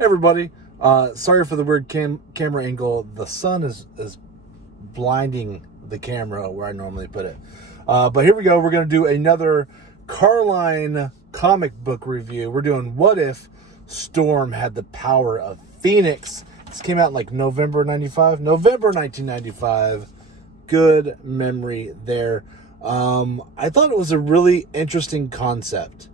Everybody, sorry for the weird camera angle. The sun is blinding the camera where I normally put it. But here we go. We're going to do another Carline comic book review. We're doing What If Storm Had the Power of Phoenix. This came out in like November 1995. Good memory there. I thought it was a really interesting concept.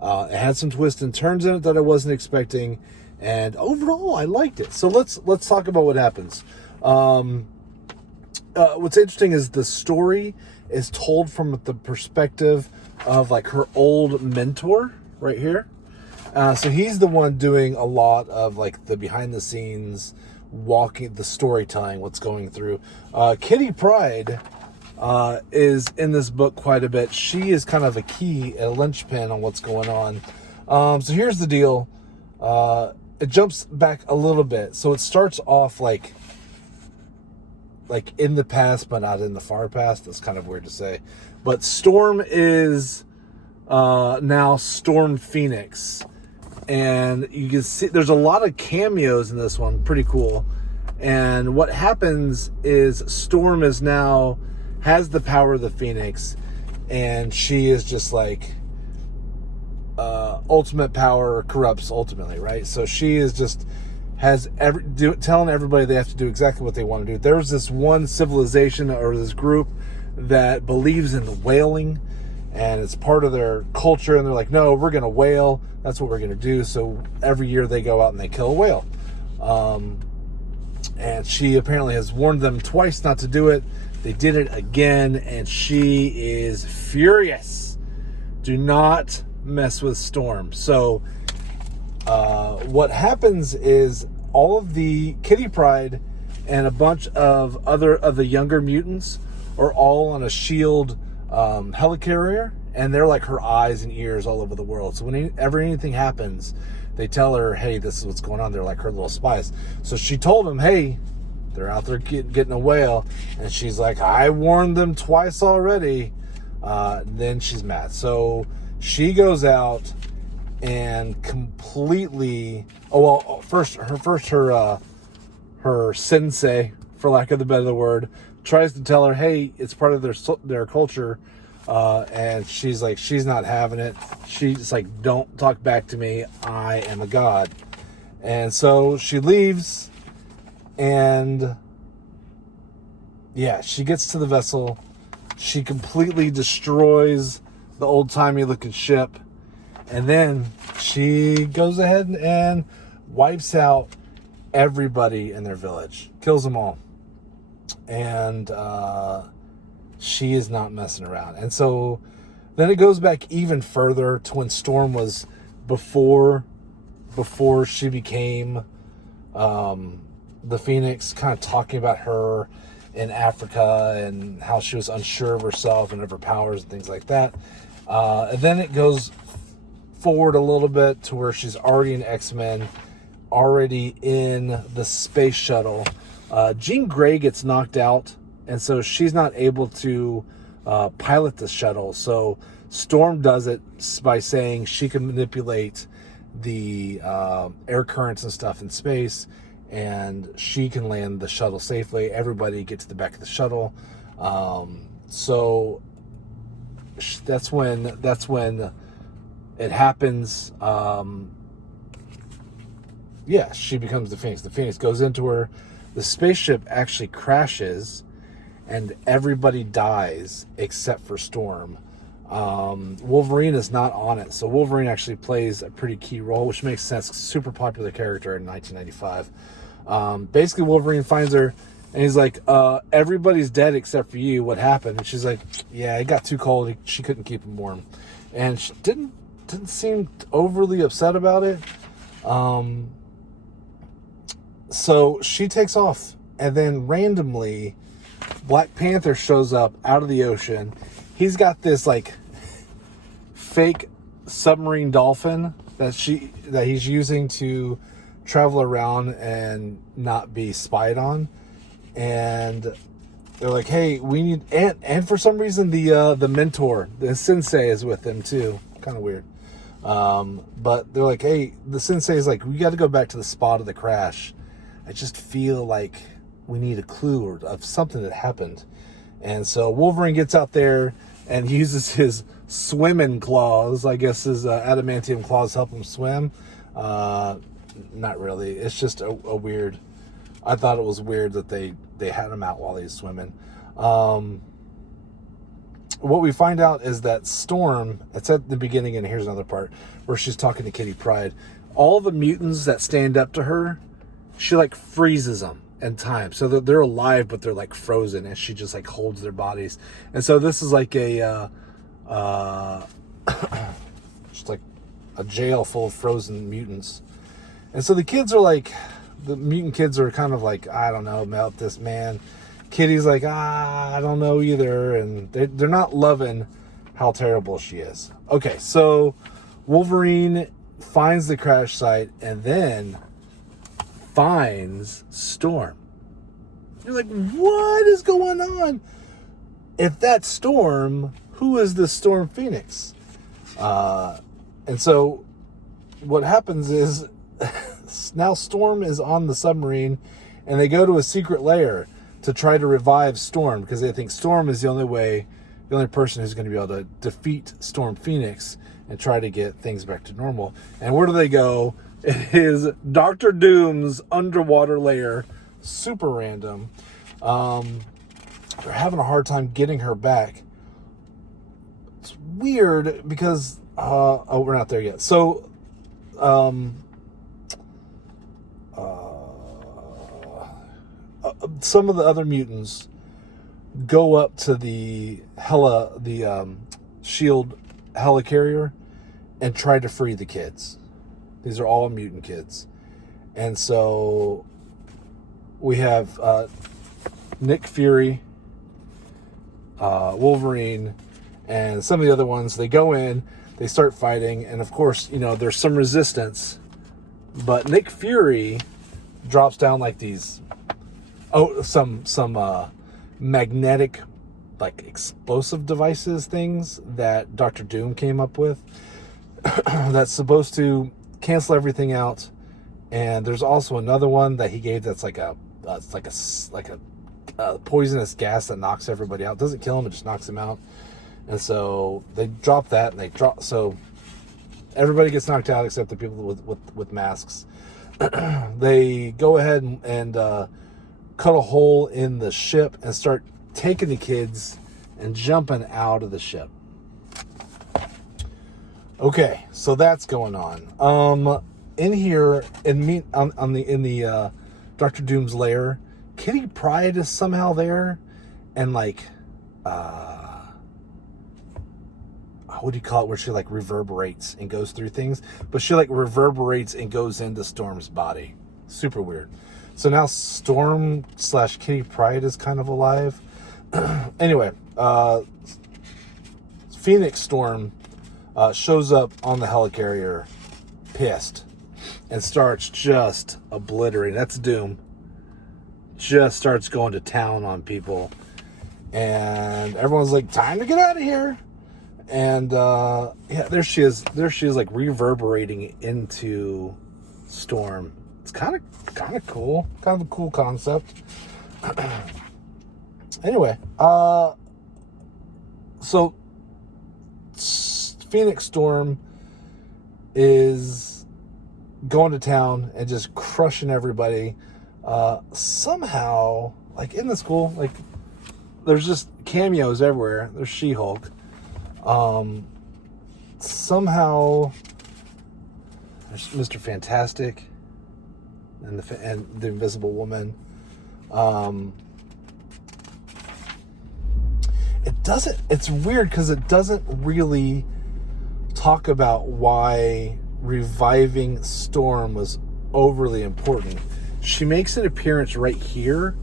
It had some twists and turns in it that I wasn't expecting. And overall, I liked it. So let's talk about what happens. What's interesting is the story is told from the perspective of like her old mentor right here. So he's the one doing a lot of like the behind the scenes, walking, the storytelling, what's going through. Kitty Pryde is in this book quite a bit. She is kind of a key, a linchpin on what's going on. So here's the deal. It jumps back a little bit. So it starts off like in the past, but not in the far past. That's kind of weird to say. But Storm is now Storm Phoenix. And you can see there's a lot of cameos in this one. Pretty cool. And what happens is Storm is now has the power of the Phoenix. And she is just like ultimate power corrupts ultimately, right? So she is just has telling everybody they have to do exactly what they want to do. There's this one civilization or this group that believes in whaling, and it's part of their culture, and they're like, no, we're going to whale. That's what we're going to do. So every year they go out and they kill a whale. And she apparently has warned them twice not to do it. They did it again, and she is furious. Do not mess with Storm. So what happens is all of the Kitty Pryde and a bunch of the younger mutants are all on a shield helicarrier, and they're like her eyes and ears all over the world. So whenever anything happens, they tell her, hey, this is what's going on. They're like her little spies. So she told them, hey, they're out there getting a whale. And she's like, I warned them twice already. Then she's mad. So she goes out and completely, her sensei, for lack of the better word, tries to tell her, hey, it's part of their culture. And she's like, she's not having it. She's like, don't talk back to me. I am a god. And so she leaves, and yeah, she gets to the vessel. She completely destroys the old-timey looking ship. And then she goes ahead and wipes out everybody in their village. Kills them all. And she is not messing around. And so then it goes back even further to when Storm was before she became the Phoenix, kind of talking about her in Africa and how she was unsure of herself and of her powers and things like that. And then it goes forward a little bit to where she's already in X-Men, already in the space shuttle. Jean Grey gets knocked out, and so she's not able to pilot the shuttle. So Storm does it by saying she can manipulate the air currents and stuff in space, and she can land the shuttle safely. Everybody gets to the back of the shuttle. So that's when it happens. She becomes the Phoenix. The Phoenix goes into her. The spaceship actually crashes, and everybody dies except for Storm. Wolverine is not on it, so Wolverine actually plays a pretty key role, which makes sense. Super popular character in 1995. Basically, Wolverine finds her, and he's like, everybody's dead except for you. What happened? And she's like, yeah, it got too cold. She couldn't keep him warm. And she didn't seem overly upset about it. So she takes off, and then randomly Black Panther shows up out of the ocean. He's got this like fake submarine dolphin that he's using to travel around and not be spied on. And they're like, hey, we need, and for some reason the mentor, the sensei, is with them too. Kind of weird. But they're like, hey, the sensei's like, we got to go back to the spot of the crash. I just feel like we need a clue of something that happened. And so Wolverine gets out there and uses his swimming claws. I guess his adamantium claws help him swim. Not really. It's just a weird... I thought it was weird that they had him out while he's swimming. What we find out is that Storm, it's at the beginning, and here's another part, where she's talking to Kitty Pryde. All the mutants that stand up to her, she, like, freezes them in time. So they're alive, but they're, like, frozen, and she just, like, holds their bodies. And so this is like a, just like a jail full of frozen mutants. And so the kids are like, the mutant kids are kind of like, I don't know about this, man. Kitty's like, I don't know either. And they're not loving how terrible she is. Okay, so Wolverine finds the crash site and then finds Storm. You're like, what is going on? If that's Storm, who is this Storm Phoenix? And so what happens is now Storm is on the submarine and they go to a secret lair to try to revive Storm because they think Storm is the only person who's going to be able to defeat Storm Phoenix and try to get things back to normal. And where do they go? It is Dr. Doom's underwater lair. Super random. They're having a hard time getting her back. It's weird because we're not there yet. So some of the other mutants go up to the shield helicarrier and try to free the kids. These are all mutant kids. And so we have Nick Fury, Wolverine, and some of the other ones. They go in, they start fighting, and of course, there's some resistance. But Nick Fury drops down like these some magnetic, like, explosive devices things that Dr. Doom came up with that's supposed to cancel everything out. And there's also another one that he gave that's like a poisonous gas that knocks everybody out. Doesn't kill them, it just knocks them out. And so they drop that, and so everybody gets knocked out except the people with masks. They go ahead and cut a hole in the ship and start taking the kids and jumping out of the ship. Okay, so that's going on. In here, in the Dr. Doom's lair, Kitty Pryde is somehow there, and like, what do you call it? Where she like reverberates and goes through things, but she like reverberates and goes into Storm's body. Super weird. So now Storm / Kitty Pryde is kind of alive. Anyway, Phoenix Storm shows up on the helicarrier, pissed, and starts just obliterating. That's Doom. Just starts going to town on people, and everyone's like, "Time to get out of here!" And there she is. There she is, like reverberating into Storm. It's kind of cool. Kind of a cool concept. Anyway, so Phoenix Storm is going to town and just crushing everybody. Somehow, like in the school, like there's just cameos everywhere. There's She-Hulk. Somehow there's Mr. Fantastic and the Invisible Woman. It's weird because it doesn't really talk about why reviving Storm was overly important. She makes an appearance right here,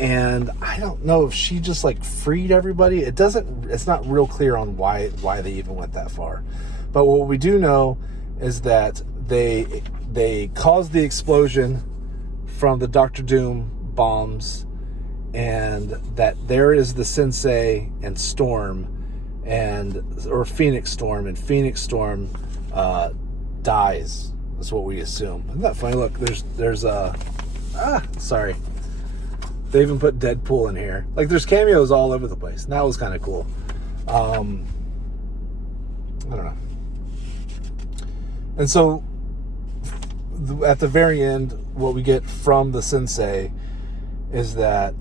and I don't know if she just like freed everybody. It's not real clear on why they even went that far. But what we do know is that they caused the explosion from the Dr. Doom bombs, and that there is the Sensei and Storm, or Phoenix Storm, and Phoenix Storm dies. That's what we assume. Isn't that funny? Look, there's sorry. They even put Deadpool in here. Like, there's cameos all over the place. And that was kind of cool. I don't know. And so, at the very end, what we get from the sensei is that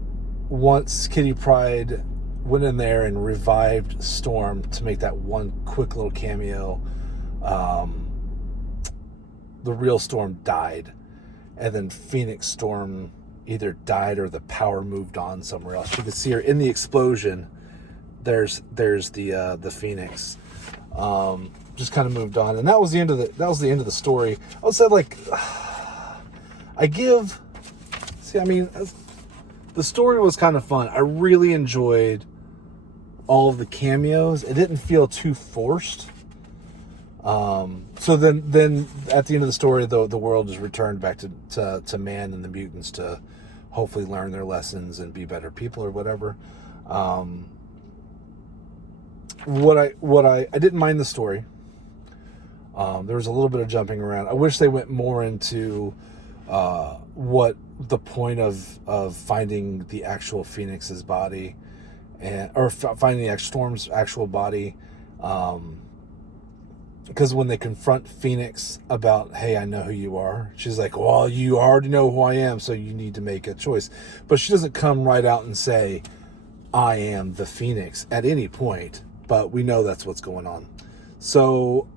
once Kitty Pryde went in there and revived Storm to make that one quick little cameo, the real Storm died. And then Phoenix Storm either died or the power moved on somewhere else. You can see her in the explosion. There's the Phoenix. Just kind of moved on, and that was the end of the story. I would say, like, the story was kind of fun. I really enjoyed all of the cameos. It didn't feel too forced. So then at the end of the story, the world is returned back to man and the mutants to hopefully learn their lessons and be better people or whatever. I didn't mind the story. There was a little bit of jumping around. I wish they went more into what the point of finding the actual Phoenix's body, or finding the Storm's actual body. Because when they confront Phoenix about, hey, I know who you are, she's like, well, you already know who I am, so you need to make a choice. But she doesn't come right out and say, I am the Phoenix at any point. But we know that's what's going on. So,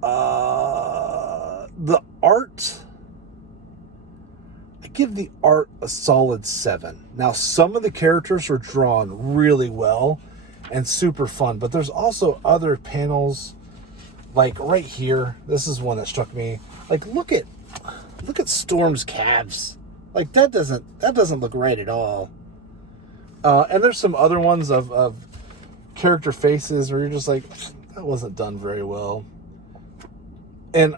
the art, I give the art a solid 7. Now, some of the characters are drawn really well and super fun, but there's also other panels, like right here. This is one that struck me. Like, look at Storm's calves. Like, that doesn't look right at all. And there's some other ones of character faces where you're just like, that wasn't done very well. And,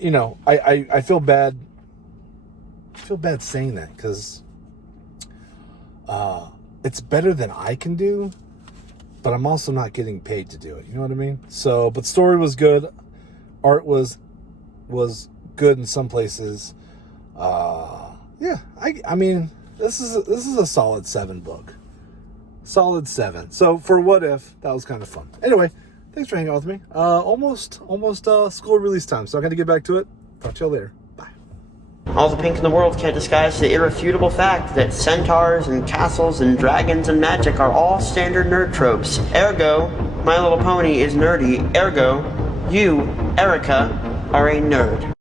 you know, I feel bad. I feel bad saying that because it's better than I can do, but I'm also not getting paid to do it. You know what I mean? So, but story was good. Art was good in some places. Yeah, I mean, this is a solid 7 book. Solid 7. So for What If, that was kind of fun. Anyway, thanks for hanging out with me. Almost school release time, so I got to get back to it. Talk to y'all later. Bye. All the pink in the world can't disguise the irrefutable fact that centaurs and castles and dragons and magic are all standard nerd tropes. Ergo, My Little Pony is nerdy. Ergo, you, Erica, are a nerd.